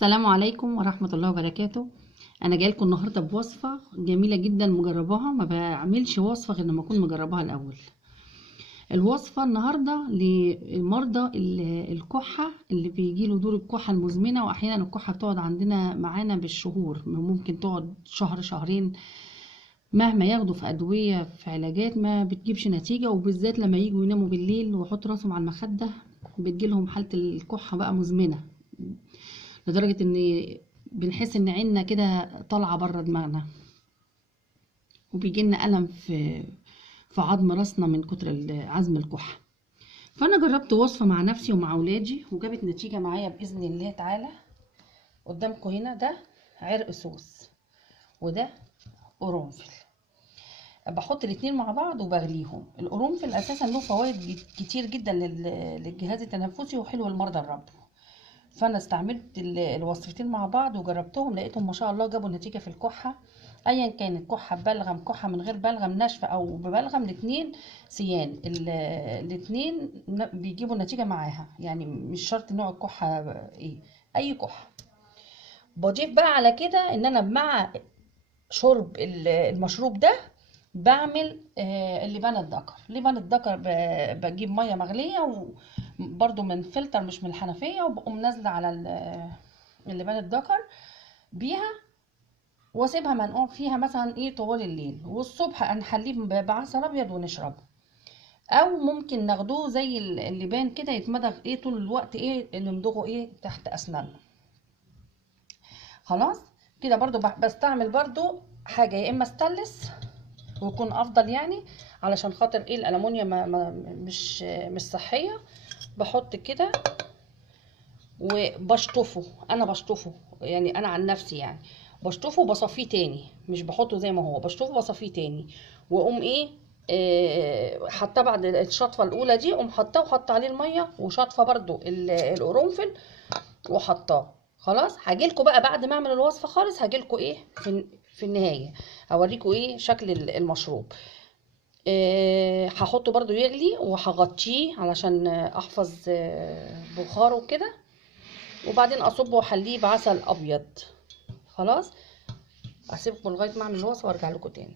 السلام عليكم ورحمة الله وبركاته. انا جاي لكم النهارده بوصفة جميلة جدا مجرباها، ما بعملش وصفة غير لما اكون مجرباها الاول. الوصفة النهارده لمرضى الكحة اللي بيجيله دور الكحة المزمنة، واحيانا الكحة بتقعد عندنا معانا بالشهور، ممكن تقعد شهر شهرين، مهما ياخدوا في ادوية في علاجات ما بتجيبش نتيجة، وبالذات لما يجوا يناموا بالليل ويحطوا راسهم على المخدة بتجيلهم حالة الكحة بقى مزمنة، لدرجة ان بنحس ان عيننا كده طالعة بره دماغنا، وبيجيلنا ألم في عظم راسنا من كتر عزم الكحة. فأنا جربت وصفة مع نفسي ومع ولادي وجابت نتيجة معايا بإذن الله تعالى. قدامكم هنا ده عرق سوس وده قرنفل، بحط الاتنين مع بعض وبغليهم. القرنفل أساسا له فوائد كتير جدا للجهاز التنفسي وحلو لمرضى الربو، فانا استعملت الوصفتين مع بعض وجربتهم، لقيتهم ما شاء الله جابوا نتيجه في الكحه، ايا كانت كحه ببلغم، كحه من غير بلغم، ناشفه او ببلغم، الاثنين سيان، الاثنين بيجيبوا نتيجه معاها، يعني مش شرط نوع الكحه ايه، اي كحه. بضيف بقى على كده ان انا مع شرب المشروب ده بعمل اللبان الذكر. لبان الذكر بجيب ميه مغليه وبرده من فلتر مش من الحنفيه، وبقوم نازله على اللبان الذكر بيها، واسيبها منقوع فيها مثلا ايه طوال الليل، والصبح نحليه بعسل ابيض ونشربه، او ممكن ناخدوه زي اللبان كده يتمضغ ايه طول الوقت، ايه نمضغه ايه تحت اسناننا. خلاص كده. برضو بستعمل برضو حاجه يا اما استانلس ويكون افضل، يعني علشان خاطر ايه الالومنيوم مش صحيه. بحط كده وبشطفه، انا بشطفه يعني انا عن نفسي، يعني بشطفه وبصفيه تاني، مش بحطه زي ما هو، بشطفه وبصفيه تاني، واقوم ايه حاطاه بعد الشطفه الاولى دي، اقوم حاطاه وحط عليه الميه وشطفه برضو القرنفل وحطاه. خلاص هاجيلكوا بقى بعد ما اعمل الوصفه خالص، هاجيلكوا ايه في النهايه اوريكوا ايه شكل المشروب. هحطه برضو يغلي وهغطيه علشان احفظ بخاره وكده، وبعدين اصبه واحليه بعسل ابيض. خلاص اسيبكم لغايه ما اعمل الوصفه وارجع لكم تاني.